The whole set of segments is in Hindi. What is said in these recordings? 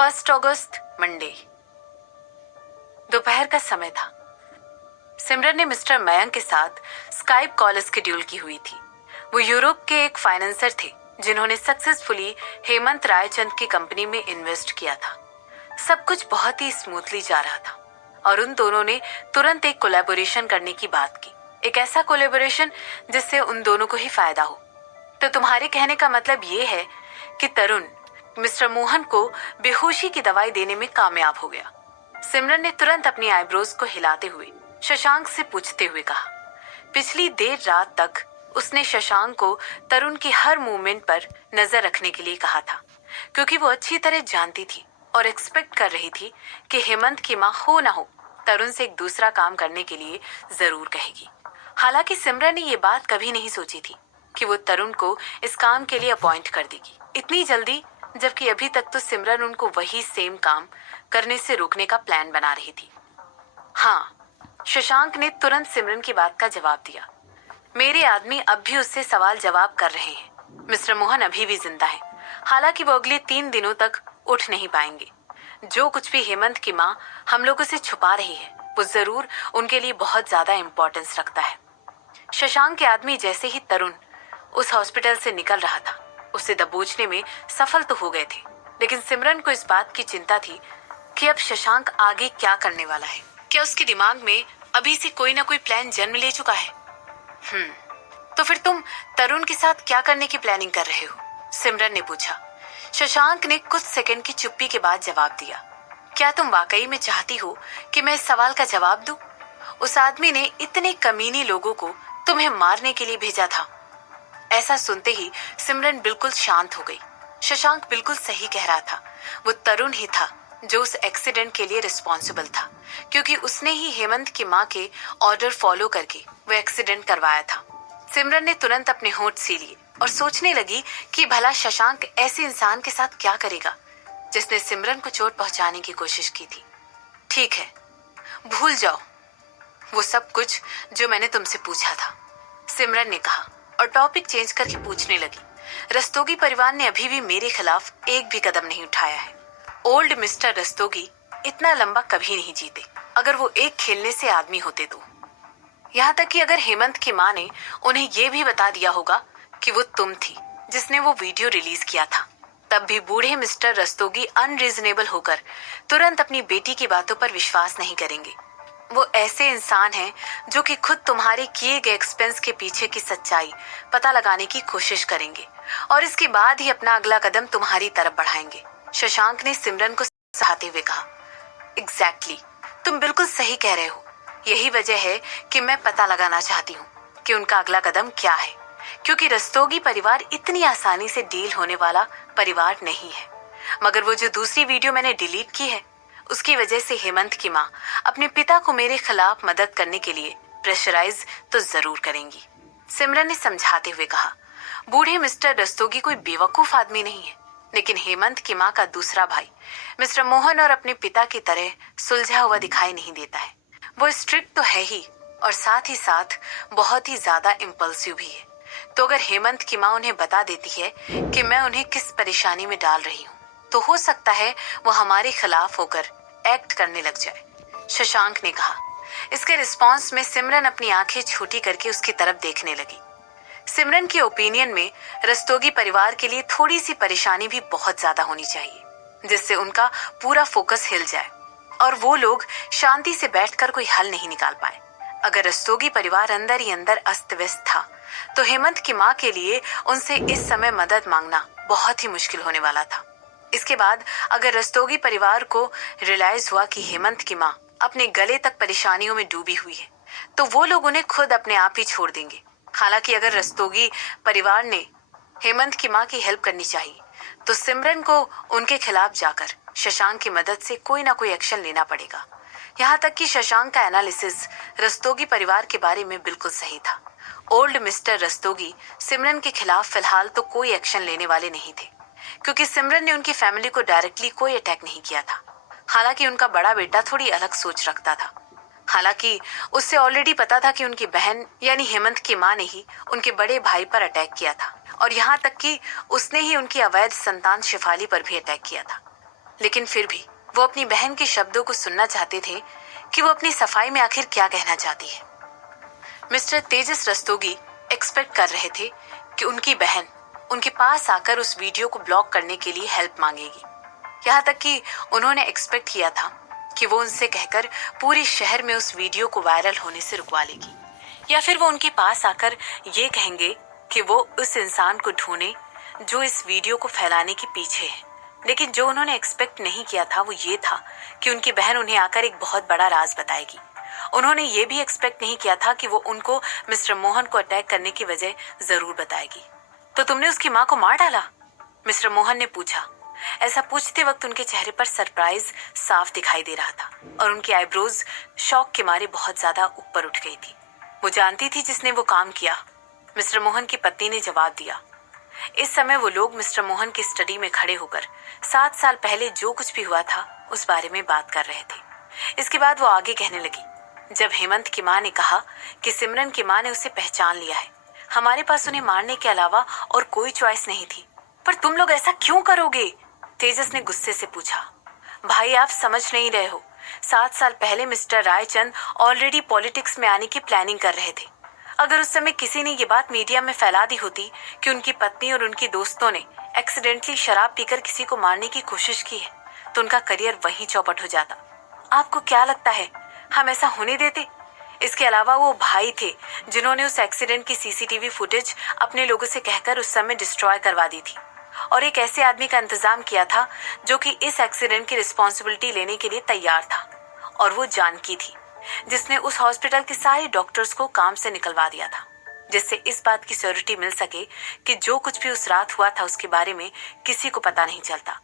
1 अगस्त मंडे। दोपहर का समय था। सिमरन ने मिस्टर मयंक के साथ स्काइप कॉल शेड्यूल की हुई थी। वो यूरोप के एक फाइनेंसर थे जिन्होंने सक्सेसफुली हेमंत रायचंद की कंपनी में इन्वेस्ट किया था। सब कुछ बहुत ही स्मूथली जा रहा था और उन दोनों ने तुरंत एक कोलैबोरेशन करने की बात की। एक ऐसा कोलैबोरेशन जिससे उन दोनों को ही फायदा हो। तो तुम्हारे कहने का मतलब ये है कि तरुण मिस्टर मोहन को बेहोशी की दवाई देने में कामयाब हो गया। सिमरन ने तुरंत अपनी आईब्रोज को हिलाते हुए शशांक से पूछते हुए कहा। पिछली देर रात तक उसने शशांक को तरुण की हर मूवमेंट पर नजर रखने के लिए कहा था, क्योंकि वो अच्छी तरह जानती थी और एक्सपेक्ट कर रही थी कि हेमंत की माँ हो ना हो तरुण से एक दूसरा काम करने के लिए जरूर कहेगी। हालांकि सिमरन ने ये बात कभी नहीं सोची थी कि वो तरुण को इस काम के लिए अपॉइंट कर देगी इतनी जल्दी, जबकि अभी तक तो सिमरन उनको वही सेम काम करने से रोकने का प्लान बना रही थी। हाँ, शशांक ने तुरंत सिमरन की बात का जवाब दिया। मेरे आदमी अब भी उससे सवाल जवाब कर रहे हैं। मिस्टर मोहन अभी भी जिंदा है, हालांकि वो अगले 3 दिनों तक उठ नहीं पाएंगे। जो कुछ भी हेमंत की माँ हम लोगों से छुपा रही है वो जरूर उनके लिए बहुत ज्यादा इम्पोर्टेंस रखता है। शशांक के आदमी जैसे ही तरुण उस हॉस्पिटल से निकल रहा था उसे दबोचने में सफल तो हो गए थे, लेकिन सिमरन को इस बात की चिंता थी कि अब शशांक आगे क्या करने वाला है। क्या उसके दिमाग में अभी से कोई ना कोई प्लान जन्म ले चुका है? तो फिर तुम तरुण के साथ क्या करने की प्लानिंग कर रहे हो? सिमरन ने पूछा। शशांक ने कुछ सेकंड की चुप्पी के बाद जवाब दिया। क्या तुम वाकई में चाहती हो कि मैं इस सवाल का जवाब दूं? उस आदमी ने इतने कमीने लोगों को तुम्हें मारने के लिए भेजा था। ऐसा सुनते ही सिमरन बिल्कुल शांत हो गई। शशांक बिल्कुल सही कह रहा था। वो तरुण ही था जो उस एक्सीडेंट के लिए रिस्पॉन्सिबल था, क्योंकि उसने ही हेमंत की माँ के ऑर्डर फॉलो करके वो एक्सीडेंट करवाया था। सिमरन ने तुरंत अपने होंठ सी लिए और सोचने लगी कि भला शशांक ऐसे इंसान के साथ क्या करेगा जिसने सिमरन को चोट पहुंचाने की कोशिश की थी। ठीक है, भूल जाओ वो सब कुछ जो मैंने तुमसे पूछा था, सिमरन ने कहा और टॉपिक चेंज करके पूछने लगी। रस्तोगी परिवार ने अभी भी मेरे खिलाफ एक भी कदम नहीं उठाया है। ओल्ड मिस्टर रस्तोगी इतना लंबा कभी नहीं जीते अगर वो एक खेलने से आदमी होते तो। यहाँ तक कि अगर हेमंत की माँ ने उन्हें ये भी बता दिया होगा कि वो तुम थी जिसने वो वीडियो रिलीज किया था, तब भी बूढ़े मिस्टर रस्तोगी अनरीजनेबल होकर तुरंत अपनी बेटी की बातों पर विश्वास नहीं करेंगे। वो ऐसे इंसान हैं जो कि खुद तुम्हारे किए गए एक्सपेंस के पीछे की सच्चाई पता लगाने की कोशिश करेंगे और इसके बाद ही अपना अगला कदम तुम्हारी तरफ बढ़ाएंगे, शशांक ने सिमरन को सहाते हुए कहा। एग्जैक्टली, तुम बिल्कुल सही कह रहे हो। यही वजह है कि मैं पता लगाना चाहती हूँ कि उनका अगला कदम क्या है, क्योंकि रस्तोगी परिवार इतनी आसानी से डील होने वाला परिवार नहीं है। मगर वो जो दूसरी वीडियो मैंने डिलीट की है उसकी वजह से हेमंत की माँ अपने पिता को मेरे खिलाफ मदद करने के लिए प्रेशराइज तो जरूर करेंगी, सिमरन ने समझाते हुए कहा। बूढ़े मिस्टर रस्तोगी कोई बेवकूफ आदमी नहीं है, लेकिन हेमंत की माँ का दूसरा भाई मिस्टर मोहन और अपने पिता की तरह सुलझा हुआ दिखाई नहीं देता है। वो स्ट्रिक्ट तो है ही और साथ ही साथ बहुत ही ज्यादा इम्पल्सिव भी है। तो अगर हेमंत की माँ उन्हें बता देती है कि मैं उन्हें किस परेशानी में डाल रही हूँ तो हो सकता है वो हमारे खिलाफ होकर एक्ट करने लग जाए, शशांक ने कहा। इसके रिस्पॉन्स में सिमरन अपनी आंखें छोटी करके उसकी तरफ देखने लगी। सिमरन के ओपिनियन में रस्तोगी परिवार के लिए थोड़ी सी परेशानी भी बहुत ज्यादा होनी चाहिए जिससे उनका पूरा फोकस हिल जाए और वो लोग शांति से बैठकर कोई हल नहीं निकाल पाए। अगर रस्तोगी परिवार अंदर ही अंदर अस्त व्यस्त था तो हेमंत की माँ के लिए उनसे इस समय मदद मांगना बहुत ही मुश्किल होने वाला था। इसके बाद अगर रस्तोगी परिवार को रियलाइज हुआ कि हेमंत की माँ अपने गले तक परेशानियों में डूबी हुई है तो वो लोग उन्हें खुद अपने आप ही छोड़ देंगे। हालांकि अगर रस्तोगी परिवार ने हेमंत की माँ की हेल्प करनी चाहिए तो सिमरन को उनके खिलाफ जाकर शशांक की मदद से कोई ना कोई एक्शन लेना पड़ेगा। यहाँ तक कि शशांक का एनालिसिस रस्तोगी परिवार के बारे में बिल्कुल सही था। ओल्ड मिस्टर रस्तोगी सिमरन के खिलाफ फिलहाल तो कोई एक्शन लेने वाले नहीं थे, क्योंकि सिमरन ने उनकी फैमिली को डायरेक्टली कोई अटैक नहीं किया था। हालांकि उनका बड़ा बेटा थोड़ी अलग सोच रखता था। हालांकि उससे ऑलरेडी पता था कि उनकी बहन यानी हेमंत की माँ ने ही उनके बड़े भाई पर अटैक किया था और यहाँ तक कि उसने ही उनकी अवैध संतान शिफाली पर भी अटैक किया था। लेकिन फिर भी वो अपनी बहन के शब्दों को सुनना चाहते थे कि वो अपनी सफाई में आखिर क्या कहना चाहती है। मिस्टर तेजस रस्तोगी एक्सपेक्ट कर रहे थे कि उनकी बहन उनके पास आकर उस वीडियो को ब्लॉक करने के लिए हेल्प मांगेगी। यहाँ तक कि उन्होंने एक्सपेक्ट किया था कि वो उनसे कहकर पूरे शहर में उस वीडियो को वायरल होने से रुकवा लेगी, या फिर वो उनके पास आकर ये कहेंगे कि वो उस इंसान को ढूंढे जो इस वीडियो को फैलाने के पीछे है। लेकिन जो उन्होंने एक्सपेक्ट नहीं किया था वो ये था कि उनकी बहन उन्हें आकर एक बहुत बड़ा राज बताएगी। उन्होंने ये भी एक्सपेक्ट नहीं किया था कि वो उनको मिस्टर मोहन को अटैक करने की वजह जरूर बताएगी। तो तुमने उसकी माँ को मार डाला? मिस्टर मोहन ने पूछा। ऐसा पूछते वक्त उनके चेहरे पर सरप्राइज साफ दिखाई दे रहा था और उनकी आईब्रोज शॉक के मारे बहुत ज्यादा ऊपर उठ गई थी। वो जानती थी जिसने वो काम किया, मिस्टर मोहन की पत्नी ने जवाब दिया। इस समय वो लोग मिस्टर मोहन की स्टडी में खड़े होकर 7 साल पहले जो कुछ भी हुआ था उस बारे में बात कर रहे थे। इसके बाद वो आगे कहने लगी, जब हेमंत की माँ ने कहा कि सिमरन की माँ ने उसे पहचान लिया है, हमारे पास उन्हें मारने के अलावा और कोई चॉइस नहीं थी। पर तुम लोग ऐसा क्यों करोगे? तेजस ने गुस्से से पूछा। भाई आप समझ नहीं रहे हो, 7 साल पहले मिस्टर रायचंद ऑलरेडी पॉलिटिक्स में आने की प्लानिंग कर रहे थे। अगर उस समय किसी ने ये बात मीडिया में फैला दी होती कि उनकी पत्नी और उनकी दोस्तों ने एक्सीडेंटली शराब पीकर किसी को मारने की कोशिश की है तो उनका करियर वहीं चौपट हो जाता। आपको क्या लगता है हम ऐसा होने देते? इसके अलावा वो भाई थे जिन्होंने उस एक्सीडेंट की सीसीटीवी फुटेज अपने लोगों से कहकर उस समय डिस्ट्रॉय करवा दी थी और एक ऐसे आदमी का इंतजाम किया था जो कि इस एक्सीडेंट की रिस्पॉन्सिबिलिटी लेने के लिए तैयार था, और वो जानकी थी जिसने उस हॉस्पिटल के सारे डॉक्टर्स को काम से निकलवा दिया था, जिससे इस बात की श्योरिटी मिल सके कि जो कुछ भी उस रात हुआ था उसके बारे में किसी को पता नहीं चलता।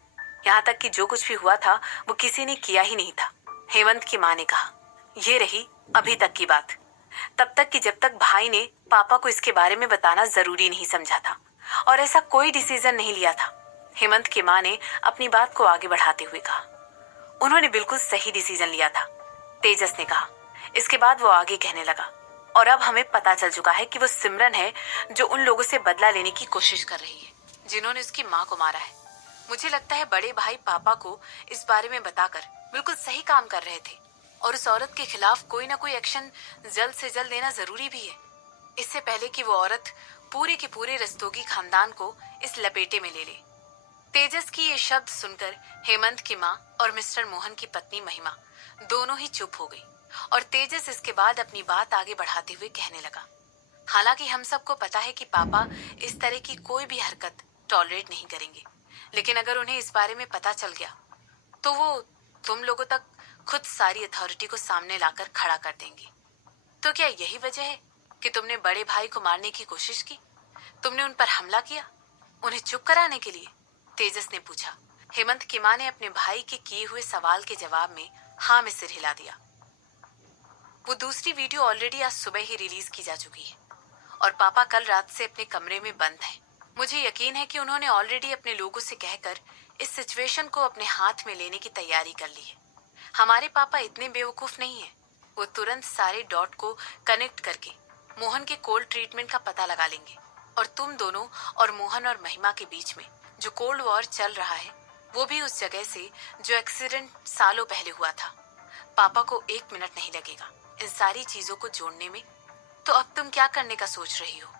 यहाँ तक कि जो कुछ भी हुआ था वो किसी ने किया ही नहीं था। हेमंत की माँ ने कहा। ये रही अभी तक की बात, तब तक कि जब तक भाई ने पापा को इसके बारे में बताना जरूरी नहीं समझा था और ऐसा कोई डिसीजन नहीं लिया था। हेमंत की माँ ने अपनी बात को आगे बढ़ाते हुए कहा, उन्होंने बिल्कुल सही डिसीजन लिया था, तेजस ने कहा। इसके बाद वो आगे कहने लगा, और अब हमें पता चल चुका है कि वो सिमरन है जो उन लोगों से बदला लेने की कोशिश कर रही है जिन्होंने उसकी माँ को मारा है। मुझे लगता है बड़े भाई पापा को इस बारे में बताकर बिल्कुल सही काम कर रहे थे और उस औरत के खिलाफ कोई ना कोई एक्शन जल्द से जल्द लेना जरूरी भी है, इससे पहले कि वो औरत पूरे के पूरे रस्तोगी खानदान को इस लपेटे में ले ले। तेजस की ये शब्द सुनकर हेमंत की माँ और मिस्टर मोहन की पत्नी महिमा दोनों ही चुप हो गई और तेजस इसके बाद अपनी बात आगे बढ़ाते हुए कहने लगा, हालांकि हम सबको पता है कि पापा इस तरह की कोई भी हरकत टॉलरेट नहीं करेंगे, लेकिन अगर उन्हें इस बारे में पता चल गया तो वो तुम लोगों तक खुद सारी अथॉरिटी को सामने लाकर खड़ा कर देंगे। तो क्या यही वजह है कि तुमने बड़े भाई को मारने की कोशिश की? तुमने उन पर हमला किया उन्हें चुप कराने के लिए? तेजस ने पूछा। हेमंत की माँ ने अपने भाई के किए हुए सवाल के जवाब में हाँ में सिर हिला दिया। वो दूसरी वीडियो ऑलरेडी आज सुबह ही रिलीज की जा चुकी है और पापा कल रात से अपने कमरे में बंद हैं। मुझे यकीन है कि उन्होंने ऑलरेडी अपने लोगों से कहकर इस सिचुएशन को अपने हाथ में लेने की तैयारी कर ली है। हमारे पापा इतने बेवकूफ नहीं है, वो तुरंत सारे डॉट को कनेक्ट करके मोहन के कोल्ड ट्रीटमेंट का पता लगा लेंगे और तुम दोनों और मोहन और महिमा के बीच में जो कोल्ड वॉर चल रहा है वो भी उस जगह से जो एक्सीडेंट सालों पहले हुआ था। पापा को 1 मिनट नहीं लगेगा इन सारी चीजों को जोड़ने में। तो अब तुम क्या करने का सोच रही हो?